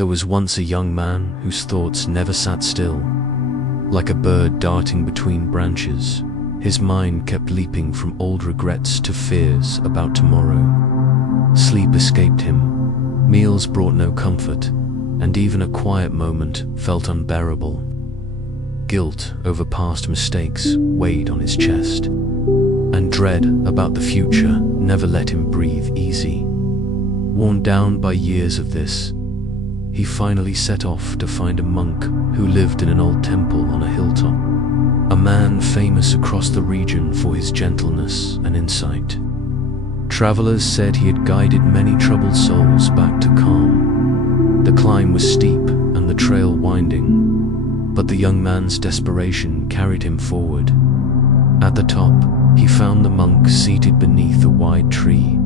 There was once a young man whose thoughts never sat still. Like a bird darting between branches, his mind kept leaping from old regrets to fears about tomorrow. Sleep escaped him, meals brought no comfort, and even a quiet moment felt unbearable. Guilt over past mistakes weighed on his chest, and dread about the future never let him breathe easy. Worn down by years of this, he finally set off to find a monk who lived in an old temple on a hilltop, a man famous across the region for his gentleness and insight. Travelers said he had guided many troubled souls back to calm. The climb was steep and the trail winding, but the young man's desperation carried him forward. At the top, he found the monk seated beneath a wide tree,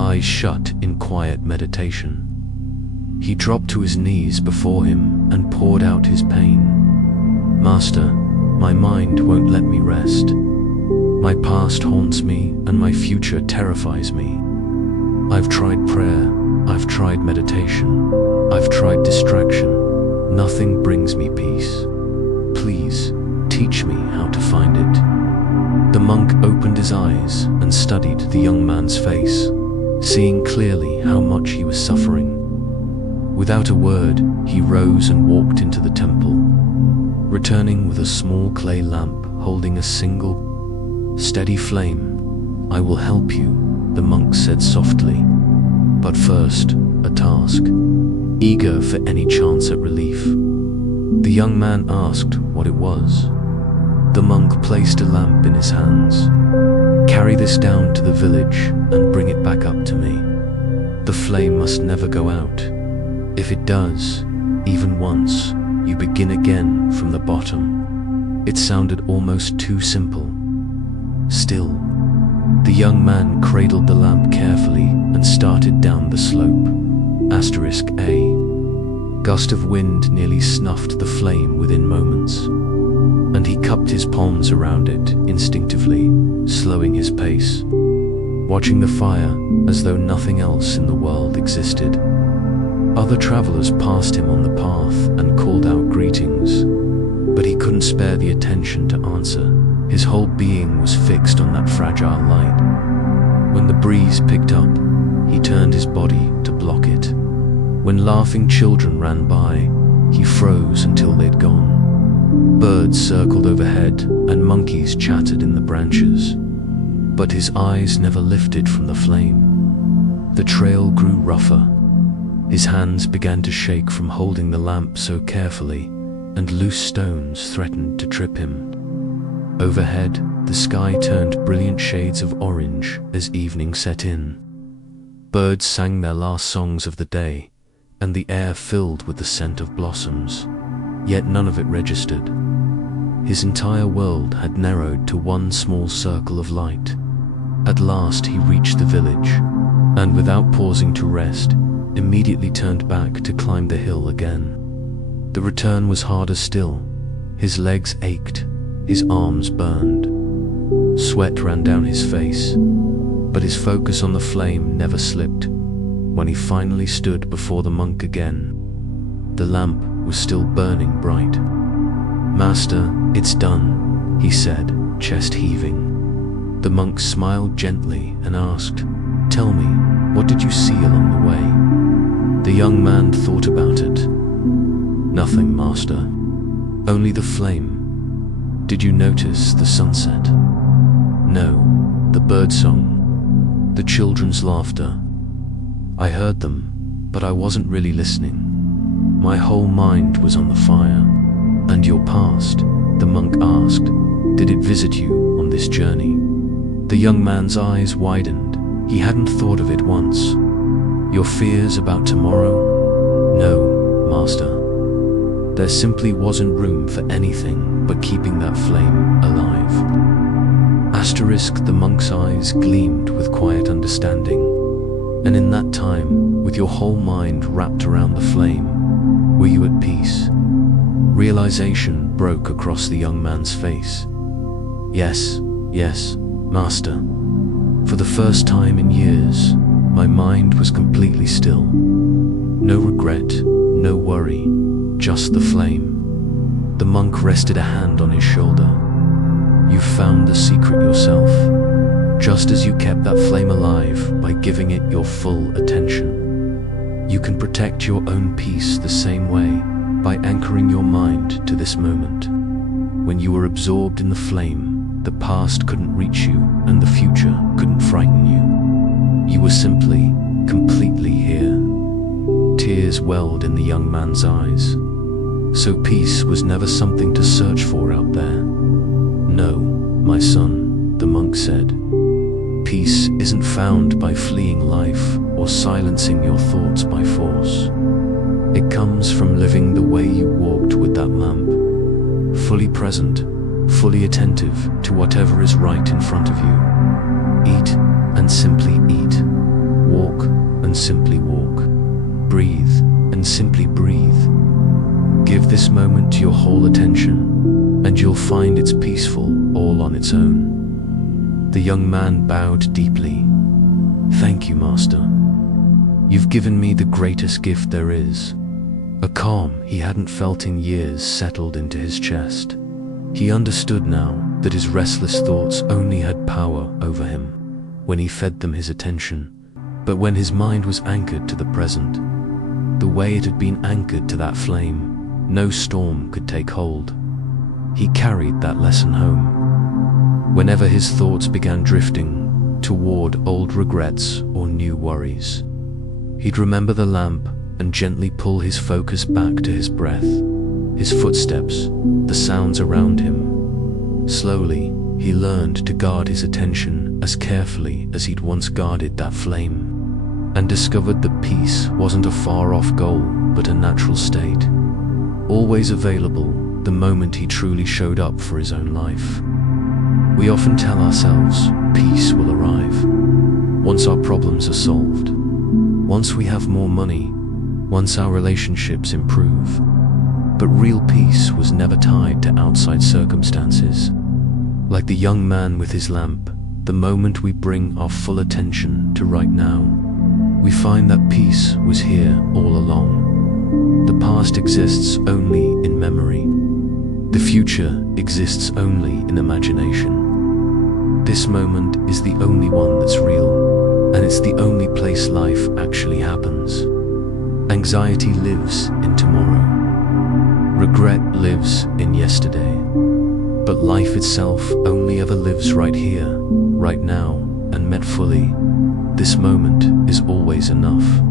eyes shut in quiet meditation. He dropped to his knees before him and poured out his pain. "Master, my mind won't let me rest. My past haunts me and my future terrifies me. I've tried prayer, I've tried meditation, I've tried distraction. Nothing brings me peace. Please, teach me how to find it." The monk opened his eyes and studied the young man's face, seeing clearly how much he was suffering. Without a word, he rose and walked into the temple, returning with a small clay lamp holding a single, steady flame. "I will help you," the monk said softly. "But first, a task," eager for any chance at relief. The young man asked what it was. The monk placed a lamp in his hands. "Carry this down to the village and bring it back up to me. The flame must never go out. If it does, even once, you begin again from the bottom." It sounded almost too simple. Still, the young man cradled the lamp carefully and started down the slope. *A. Gust of wind nearly snuffed the flame within moments, and he cupped his palms around it instinctively, slowing his pace, watching the fire as though nothing else in the world existed. Other travelers passed him on the path and called out greetings, but he couldn't spare the attention to answer. His whole being was fixed on that fragile light. When the breeze picked up, he turned his body to block it. When laughing children ran by, he froze until they'd gone. Birds circled overhead and monkeys chattered in the branches, but his eyes never lifted from the flame. The trail grew rougher. His hands began to shake from holding the lamp so carefully, and loose stones threatened to trip him. Overhead, the sky turned brilliant shades of orange as evening set in. Birds sang their last songs of the day, and the air filled with the scent of blossoms, yet none of it registered. His entire world had narrowed to one small circle of light. At last he reached the village, and without pausing to rest, immediately turned back to climb the hill again. The return was harder still. His legs ached, his arms burned. Sweat ran down his face, but his focus on the flame never slipped. When he finally stood before the monk again, the lamp was still burning bright. "Master, it's done," he said, chest heaving. The monk smiled gently and asked, "Tell me, what did you see along the way?" The young man thought about it. "Nothing, master. Only the flame. Did you notice the sunset?" "No, the birdsong, the children's laughter. I heard them, but I wasn't really listening. My whole mind was on the fire." "And your past?" the monk asked. "Did it visit you on this journey?" The young man's eyes widened. He hadn't thought of it once. "Your fears about tomorrow?" "No, master. There simply wasn't room for anything but keeping that flame alive." *, the monk's eyes gleamed with quiet understanding. "And in that time, with your whole mind wrapped around the flame, were you at peace?" Realization broke across the young man's face. Yes, master. For the first time in years, my mind was completely still. No regret, no worry, just the flame. The monk rested a hand on his shoulder. "You've found the secret yourself, just as you kept that flame alive by giving it your full attention. You can protect your own peace the same way, by anchoring your mind to this moment. When you were absorbed in the flame, the past couldn't reach you and the future couldn't frighten you. You were simply, completely here." Tears welled in the young man's eyes. So peace was never something to search for out there. "No, my son," the monk said. "Peace isn't found by fleeing life or silencing your thoughts by force. It comes from living the way you walked with that lamp, fully present, fully attentive to whatever is right in front of you. Eat and simply eat. Walk and simply walk. Breathe and simply breathe. Give this moment your whole attention, and you'll find it's peaceful all on its own." The young man bowed deeply. "Thank you, Master. You've given me the greatest gift there is." A calm he hadn't felt in years settled into his chest. He understood now that his restless thoughts only had power over him when he fed them his attention, but when his mind was anchored to the present, the way it had been anchored to that flame, no storm could take hold. He carried that lesson home. Whenever his thoughts began drifting toward old regrets or new worries, he'd remember the lamp and gently pull his focus back to his breath, his footsteps, the sounds around him. Slowly, he learned to guard his attention as carefully as he'd once guarded that flame, and discovered that peace wasn't a far-off goal, but a natural state, always available the moment he truly showed up for his own life. We often tell ourselves peace will arrive once our problems are solved, once we have more money, once our relationships improve. But real peace was never tied to outside circumstances. Like the young man with his lamp, the moment we bring our full attention to right now, we find that peace was here all along. The past exists only in memory. The future exists only in imagination. This moment is the only one that's real, and it's the only place life actually happens. Anxiety lives in tomorrow. Regret lives in yesterday. But life itself only ever lives right here, right now, and met fully. This moment is always enough.